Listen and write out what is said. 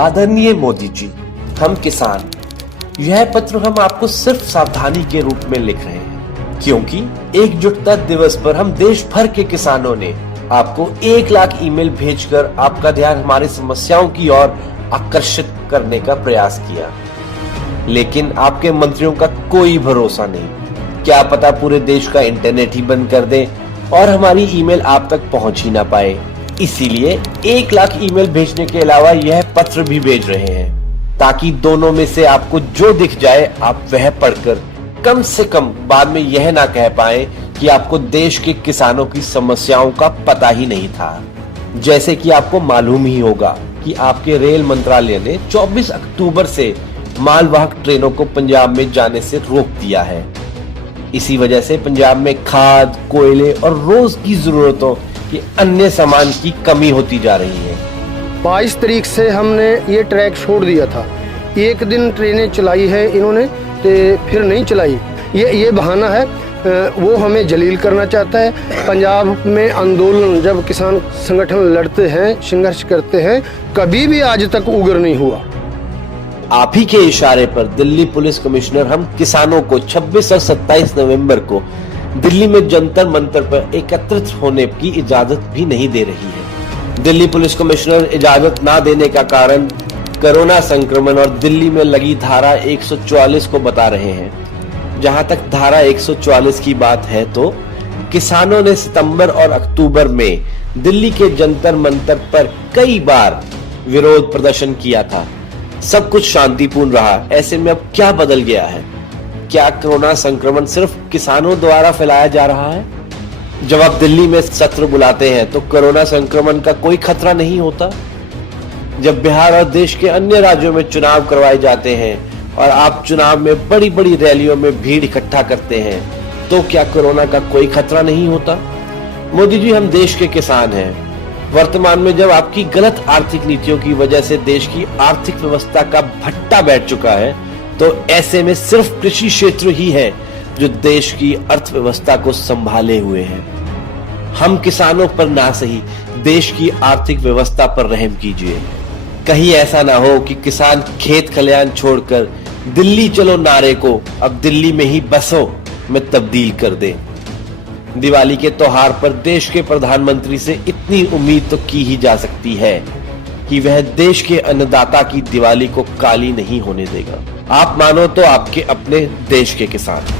आदरणीय मोदी जी, हम किसान, यह पत्र हम आपको सिर्फ सावधानी के रूप में लिख रहे हैं, क्योंकि एकजुटता दिवस पर हम देश भर के किसानों ने आपको 1 लाख ईमेल भेजकर आपका ध्यान हमारी समस्याओं की ओर आकर्षित करने का प्रयास किया। लेकिन आपके मंत्रियों का कोई भरोसा नहीं। क्या पता पूरे देश का इंटरनेट ही बंद कर दें और हमारी ईमेल आप तक पहुंच ही ना पाए। इसीलिए 1 लाख ईमेल भेजने के अलावा यह पत्र भी भेज रहे हैं, ताकि दोनों में से आपको जो दिख जाए आप वह पढ़कर कम से कम बाद में यह ना कह पाए कि आपको देश के किसानों की समस्याओं का पता ही नहीं था। जैसे कि आपको मालूम ही होगा कि आपके रेल मंत्रालय ने 24 अक्टूबर से मालवाहक ट्रेनों को पंजाब में जाने से रोक दिया है। इसी वजह से पंजाब में खाद, कोयले और रोज की जरूरतों के अन्य सामान की कमी होती जा रही है। 22 तारीख से हमने ये ट्रैक छोड़ दिया था। एक दिन ट्रेनें चलाई है इन्होंने, तो फिर नहीं चलाई। ये बहाना है, वो हमें जलील करना चाहता है। पंजाब में आंदोलन जब किसान संगठन लड़ते हैं, संघर्ष करते हैं, कभी भी आज तक उग्र नहीं हुआ। आप ही के इशारे पर दिल्ली पुलिस कमिश्नर हम किसानों को 26 और 27 नवंबर को दिल्ली में जंतर मंतर पर एकत्रित होने की इजाजत भी नहीं दे रही है। दिल्ली पुलिस कमिश्नर इजाजत ना देने का कारण कोरोना संक्रमण और दिल्ली में लगी धारा 144 को बता रहे हैं। जहां तक धारा 144 की बात है तो किसानों ने सितंबर और अक्टूबर में दिल्ली के जंतर मंतर पर कई बार विरोध प्रदर्शन किया था। सब कुछ शांतिपूर्ण रहा। ऐसे में अब क्या बदल गया है? क्या कोरोना संक्रमण सिर्फ किसानों द्वारा फैलाया जा रहा है? जब आप दिल्ली में सत्र बुलाते हैं तो कोरोना संक्रमण का कोई खतरा नहीं होता। जब बिहार और देश के अन्य राज्यों में चुनाव करवाए जाते हैं और आप चुनाव में बड़ी बड़ी रैलियों में भीड़ इकट्ठा करते हैं, तो क्या कोरोना का कोई खतरा नहीं होता? मोदी जी, हम देश के किसान हैं। वर्तमान में जब आपकी गलत आर्थिक नीतियों की वजह से देश की आर्थिक व्यवस्था का भट्टा बैठ चुका है, तो ऐसे में सिर्फ कृषि क्षेत्र ही है जो देश की अर्थव्यवस्था को संभाले हुए है। हम किसानों पर ना सही देश की आर्थिक व्यवस्था पर रहम कीजिए। कहीं ऐसा ना हो कि किसान खेत खलियान छोड़कर दिल्ली चलो नारे को अब दिल्ली में ही बसो में तब्दील कर दें। दिवाली के त्योहार पर देश के प्रधानमंत्री से इतनी उम्मीद तो की ही जा सकती है कि वह देश के अन्नदाता की दिवाली को काली नहीं होने देगा। आप मानो तो आपके अपने देश के किसान।